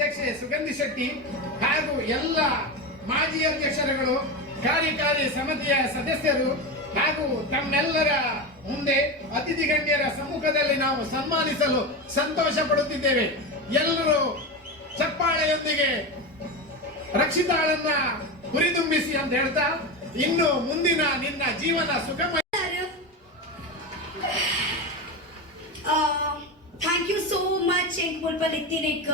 ಅಧ್ಯಕ್ಷೆ ಸುಗಂಧಿ ಶೆಟ್ಟಿ ಹಾಗೂ ಎಲ್ಲ ಮಾಜಿ ಅಧ್ಯಕ್ಷರುಗಳು, ಕಾರ್ಯಕಾರಿ ಸಮಿತಿಯ ಸದಸ್ಯರು ಹಾಗೂ ತಮ್ಮೆಲ್ಲರ ಮುಂದೆ ಅತಿಥಿ ಗಣ್ಯರ ಸಮ್ಮುಖದಲ್ಲಿ ನಾವು ಸನ್ಮಾನಿಸಲು ಸಂತೋಷ ಪಡುತ್ತಿದ್ದೇವೆ. ಎಲ್ಲರೂ ಚಪ್ಪಾಳೆಯೊಂದಿಗೆ ರಕ್ಷಿತಾಳನ್ನ ಹುರಿದುಂಬಿಸಿ ಅಂತ ಹೇಳ್ತಾ, ಇನ್ನು ಮುಂದಿನ ನಿನ್ನ ಜೀವನ ಸುಖಮಯ. ಥ್ಯಾಂಕ್ ಯು ಸೋ ಮಚ್ ಮುಲ್ಪಲಿತ್ತಿನಿಕ್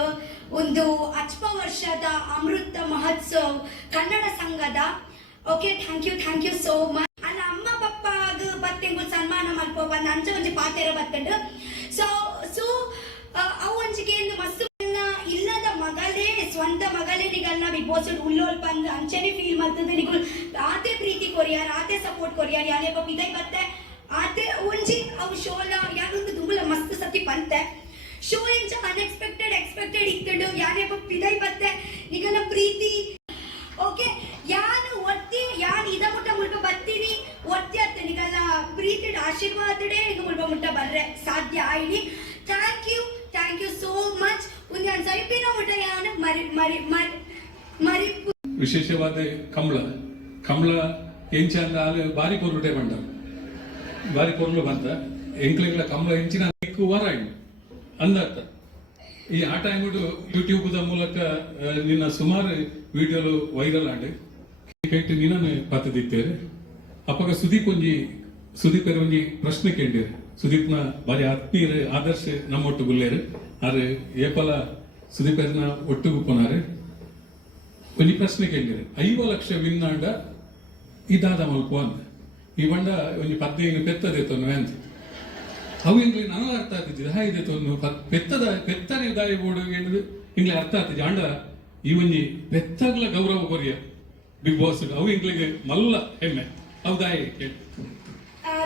ಒಂದು ಅಚ್ಪ ವರ್ಷದ ಅಮೃತ ಮಹೋತ್ಸವ ಕನ್ನಡ ಸಂಘದ. Okay, thank you so much. ಅಲ್ಲ ಅಮ್ಮ ಪಪ್ಪಾಗ ಬತ್ತೆಂಗು ಸನ್ಮಾನ ಮಲ್ಪ ಬಂದ ಅಂಚ ಒಂಜಿ ಪಾತೆರ ಬತ್ತಂಡು. ಸೊ ಅವು ಒಂಜಿಗೆ ಮಸ್ತ್ ಇಲ್ಲದ ಮಗಳೇ ಸ್ವಂತ ಮಗಳೇ ನಿಗಲ್ಲ ಬಿಗ್ ಬಾಸ್ ಉಲ್ಲೋಲ್ ಬಂದು ಅಂಚನೆ ಫೀಲ್ ಮಾಡ್ತದೆ. ನಿಗಳು ಆತೆ ಪ್ರೀತಿ ಕೊರಿಯಾರ್, ಆತೆ ಸಪೋರ್ಟ್ ಕೊರಿಯಾರ್, ಯಾರೇ ಪಪ್ಪ ಇದಾಗಿ ಬತ್ತೆ ಆತೆ ಒಂಜಿ ಅವು ಶೋಲ ಯಾರೊಂದು ದುಂಬುಲ ಮಸ್ತ್ ಸತಿ ಬಂತೆ. ಶೋ ಇಂಚ ಅನ್ಎಕ್ಸ್ಪೆಕ್ಟೆಡ್ ಎಕ್ಸ್ಪೆಕ್ಟೆಡ್ ಇತ್ತಡು ಯಾರೇ ಪಪ್ಪ ಇದಾಗಿ ಬತ್ತೆ ನಿಗಲ ಪ್ರೀತಿ. ಓಕೆ, ಯಾನು ಒತ್ತಿ ಯಾನ್ ಇದ ಮುಟ್ಟ ಮುಲ್ಪ ಬತ್ತೀನಿ ಒತ್ತಿ ಅತ್ತೆ ನಿಗಲ್ಲ ಪ್ರೀತಿ ಆಶೀರ್ವಾದಡೆ ಈಗ ಮುಲ್ಪ ಮುಟ್ಟ ಬರ್ರೆ ಸಾಧ್ಯ ಆಯ್ಲಿ. Thank you so much. ಉನ್ಯಾನ್ ಸರಿಪಿನ ಮುಟ್ಟ ಯಾನು ಮರಿ ವಿಶೇಷವಾದ ಕಮಲ ಎಂಚಂದ ಅಲ್ಲಿ ಬಾರಿ ಪೊರ್ಲುಟೆ ಬಂಡ ಬಾರಿ ಪೊರ್ಲು ಬಂತ ಎಂಕ್ಲೆಗಳ ಕಮಲ ಎಂಚಿನ ವಾರ ಅಂದತ್ತ ಈ ಆ ಟೈಮ್ಡು ಯೂಟ್ಯೂಬ್ ಮೂಲಕ ನಿನ್ನ ಸುಮಾರು ವಿಡಿಯೋಲು ವೈರಲ್ ಆಂಡ್ ಕೇಟ್ ನಿನ್ನ ಪತ್ತದಿತ್ತೇರು ಅಪ್ಪಗ ಸುದೀಪ್ ಒಂಜಿ ಪ್ರಶ್ನೆ ಕೇಂದ್ರ ಸುದೀಪ್ನ ಬಾರಿ ಆತ್ಮೀಯರು ಆದರ್ಶ ನಮ್ಮೊಟ್ಟು ಗುಲ್ಲೇರು ಆದ್ರೆ ಏಪಲ ಸುದೀಪರ್ನ ಒಟ್ಟುಗು ಪುನಾರು ಒಂಜಿ ಪ್ರಶ್ನೆ ಕೇಳಿದ್ರೆ 5 ಲಕ್ಷ ವಿನ್ ಆಂಡ ಇದಾದ ಮಲ್ಪ ಅಂತ ಈ ಬಂಡ ಒಂಜಿ 15 ಪೆತ್ತದೆ ತೊನ್ನು ಅಂತ ಅವು ಇಂಗ್ಲಿ ನನಗೆ ಅರ್ಥ ಆಗ್ತಿದ್ದೆ ಹಾಗೆ ತೊನ್ನು ಪೆತ್ತನೆ ದಾಯಿ ಬೋಡು ಎಂದು ಇಂಗ್ಲಿ ಅರ್ಥ ಆಗ್ತಿದ್ದೆ ಅಂಡ ಈ ಒಂಜಿ ಪೆತ್ತಗ್ಲ ಗೌರವ ಕೊರಿಯ ಬಿಗ್ ಬಾಸ್ ಅವು ಇಂಗ್ಲಿಗೆ ಮಲ್ಲ ಹೆಮ್ಮೆ ಅವು ದಾಯಿ ಕೇಳಿ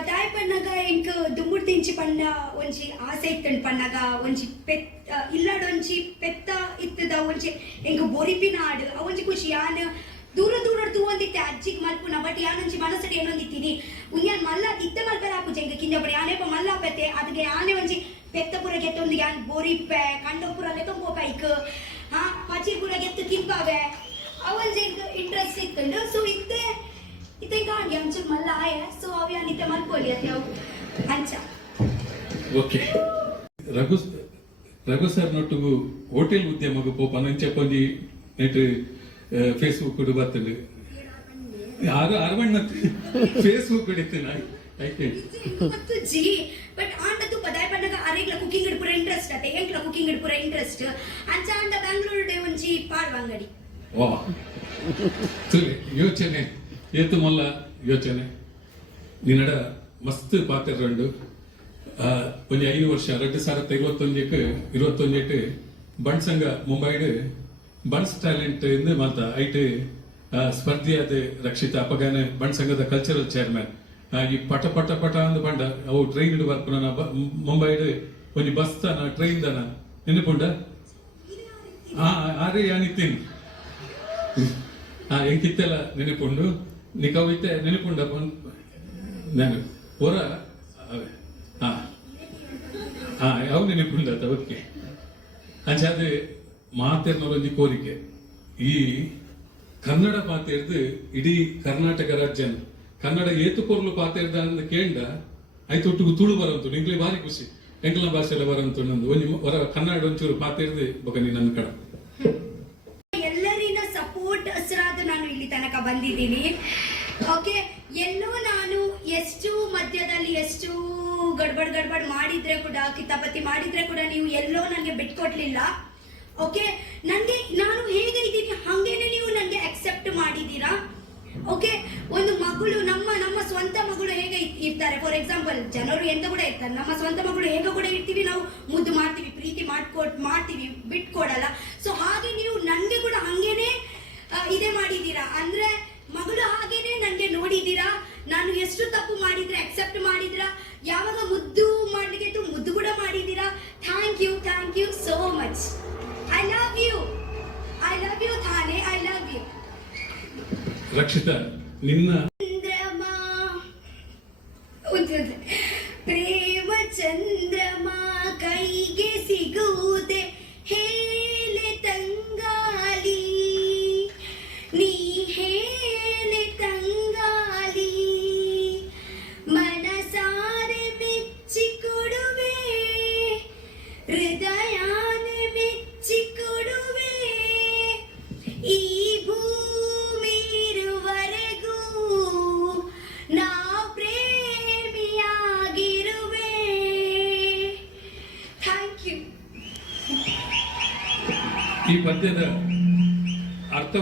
ದಾಯ್ ಪನ್ನಗ ಎಂಕ್ ದುಂಬುಡ್ ತಿಂಚಿ ಪನ್ನ ಒಂಜಿ ಆಸೆ ಇತ್ತಂಡ್ ಪನ್ನಗ ಒಂಜಿ ಇಲ್ಲಡೊಂಜಿ ಪೆತ್ತ ಇತ್ತದ ಒಂಜಿ ಎಂಕ್ ಬೊರಿಪಿನ ಆಡು ಅವೊಂಜಿ ಖುಷಿ ಯಾನ್ ದೂರ ತೂವಂದಿತ್ತೆ ಅಜ್ಜಿಗ್ ಮಲ್ಪುನ. ಬಟ್ ಯಾನೊಂಜಿ ಮನಸ್ಸಡಿ ಏನೊಂದಿತ್ತೀನಿ ಉನ್ಯಾನ್ ಮಲ್ಲ ಇತ್ತೆ ಮಲ್ಪರ ಹಾಪುಜ ಎಂಕ್ ಕಿಂಜ ಬಡಿ ಯಾನೇಪ ಮಲ್ಲ ಪೆತ್ತೆ ಅದಕ್ಕೆ ಯಾನೆ ಒಂಜಿ ಪೆತ್ತ ಪುರ ಗೆತ್ತೊಂದು ಯಾನ್ ಬೋರಿಪ್ಪೆ ಕಂಡ ಪುರ ಲೆತ್ತೊಂಬೋಪೈಕ್ ಪಚಿ ಪುರ ಗೆತ್ತು ಕಿಂಪಾವೆ ಅವೊಂಜಿ ಇಂಟ್ರೆಸ್ಟ್ ಇತ್ತಂಡು. ಸೊ ಇತ್ತೆ ಗಾಡಿ ಅಂಚೂರು ಮಲ್ಲ ಆಯ. ಸೊ ಅವು ಯಾನಿತ್ತೆ ಮಲ್ಪೊಲಿ ಅತ್ತೆ ಅವು ಅಂಚ. ಓಕೆ, ರಘು ಸರ್ ನೊಟ್ಟುಗು ಹೋಟೆಲ್ ಉದ್ಯಮಗು ಪೋಪ ನಂಚಕೊಂಜಿ ನೆಟ್ ಫೇಸ್ಬುಕ್ ಬರ್ತದೆ ಅರವಣ್ಣ ಫೇಸ್ಬುಕ್ ಮತ್ತು ಜಿ ಬಟ್ ಆಂಡದು ಪದಾಯ ಪಂಡಗ ಅರೆಗ್ಲ ಕುಕಿಂಗ್ ಪುರ ಇಂಟ್ರೆಸ್ಟ್ ಅತೆ ಎಂಕ್ಲ ಕುಕಿಂಗ್ ಪುರ ಇಂಟ್ರೆಸ್ಟ್ ಅಂಚ ಆಂಡ ಬೆಂಗಳೂರು ಒಂಜಿ ಪಾಡುವ ಅಂಗಡಿ. ವಾ ಯೋಚನೆ ಏತು ಮಲ್ಲ ಯೋಚನೆ ನಿನ್ನಡ ಮಸ್ತ್ ಪಾತ್ರ ರಂಡು ಒಂಜಿ 5 ವರ್ಷ 2021 ಬಣ್ ಸಂಘ ಮುಂಬೈಡ್ ಬಣ್ಸ್ ಟ್ಯಾಲೆಂಟ್ ಎಂದು ಮಾತ ಐಟ್ ಸ್ಪರ್ಧೆಯಾದ ರಕ್ಷಿತ ಅಪಗಾನ ಬಣ್ ಸಂಘದ ಕಲ್ಚರಲ್ ಚೇರ್ಮನ್ ಈ ಪಟ ಅಂದ್ ಬಂಡ ಅವು ಟ್ರೈನ್ ಬರ್ಪುನ ಮುಂಬೈಡ್ ಒಂಜಿ ಬಸ್ ತಾನ ಟ್ರೈನ್ ದಾನ ನೆನಪುಂಡ ಆರೆ ಯಾನಿತ್ತೀನಿ ಎಂಕಿತ್ತೆಲ್ಲ ನೆನಪುಂಡು ನಿಕವಿತ್ತೆ ನೆನಪುಂಡ ನಾನು ಹೊರ ಅವು ನೆನಪುಂಡತ. ಓಕೆ, ಅಂಚಾದ ಮಾತೆರ್ನೊಂಜಿ ಕೋರಿಕೆ ಈ ಕನ್ನಡ ಪಾತೆರ್ದು ಇಡೀ ಕರ್ನಾಟಕ ರಾಜ್ಯನ ಕನ್ನಡ ಏತು ಪೊರ್ಲು ಪಾತೆರ್ದ ಅಂದ ಕೇಂಡ ಐತೊಟ್ಟಿಗೂ ತುಳು ಬರಂತು ಇಂಗ್ಲಿ ಬಾರಿ ಖುಷಿ ಎಂಗ್ಲ ಭಾಷೆಲ್ಲ ಬರಂತು ನಂದು ಒಂಜಿ ಹೊರ ಕನ್ನಡ ಒಂಚೂರು ಪಾತೆರ್ದು ಬಗನಿ ನನ್ನ ಕಡ ಎಲ್ಲರಿನ ಸಪೋರ್ಟ್ ಹಸ್ರಾದ ನಾನು ಇಲ್ಲಿ ತನಕ ಬಂದಿದ್ದೀನಿ. ಓಕೆ, ಎಲ್ಲೋ ನಾನು ಎಷ್ಟು ಮಧ್ಯದಲ್ಲಿ ಎಷ್ಟು ಗಡ್ಬಡ್ ಮಾಡಿದ್ರೆ ಕೂಡ ಕಿತಾಪತಿ ಮಾಡಿದ್ರೆ ಕೂಡ ನೀವು ಎಲ್ಲೋ ನನಗೆ ಬಿಟ್ಕೊಡ್ಲಿಲ್ಲ. ಓಕೆ, ನಾನು ಹೇಗೆ ಇದ್ದೀನಿ ಹಂಗೇನೆ ನೀವು ನನಗೆ ಅಕ್ಸೆಪ್ಟ್ ಮಾಡಿದ್ದೀರಾ. ಓಕೆ, ಒಂದು ಮಗಳು ನಮ್ಮ ಸ್ವಂತ ಮಗಳು ಹೇಗೆ ಇರ್ತಾರೆ, ಫಾರ್ ಎಕ್ಸಾಂಪಲ್ ಜನರು ಎಂತ ಕೂಡ ಇರ್ತಾರೆ, ನಮ್ಮ ಸ್ವಂತ ಮಗಳು ಹೇಗೆ ಕೂಡ ಇರ್ತೀವಿ, ನಾವು ಮುದ್ದು ಮಾಡ್ತೀವಿ, ಪ್ರೀತಿ ಮಾಡ್ತೀವಿ, ಬಿಟ್ಕೊಡಲ್ಲ. ಸೊ ಹಾಗೆ ನೀವು ನನಗೆ ಕೂಡ ಹಂಗೇನೆ ಇದೇ ಮಾಡಿದ್ದೀರಾ, ಅಂದ್ರೆ ಮಗಳು ಹಾಗೇನೆ ನನಗೆ ನೋಡಿದ್ದೀರಾ. ನಾನು ಎಷ್ಟು ತಪ್ಪು ಮಾಡಿದ್ರೆ ಅಕ್ಸೆಪ್ಟ್ ಮಾಡಿದ್ರಾ, ಯಾವಾಗ ಮುದ್ದು ಮಾಡ್ಲಿಕ್ಕೆ ಮುದ್ದು ಕೂಡ ಮಾಡಿದ್ದೀರಾ. Thank you so much. I love you Thane, I love you. Rakshita ನಿನ್ನ ಪ್ರೇಮ ಚಂದ್ರಮ ಕೈಗೆ ಸಿಗುವುದೇ ಹೇಳೆ ತಂಗ ಈ ಪದ್ಯದ ಅರ್ಥ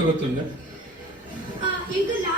ಗೊತ್ತುಂಡ ಈಗ ನಾ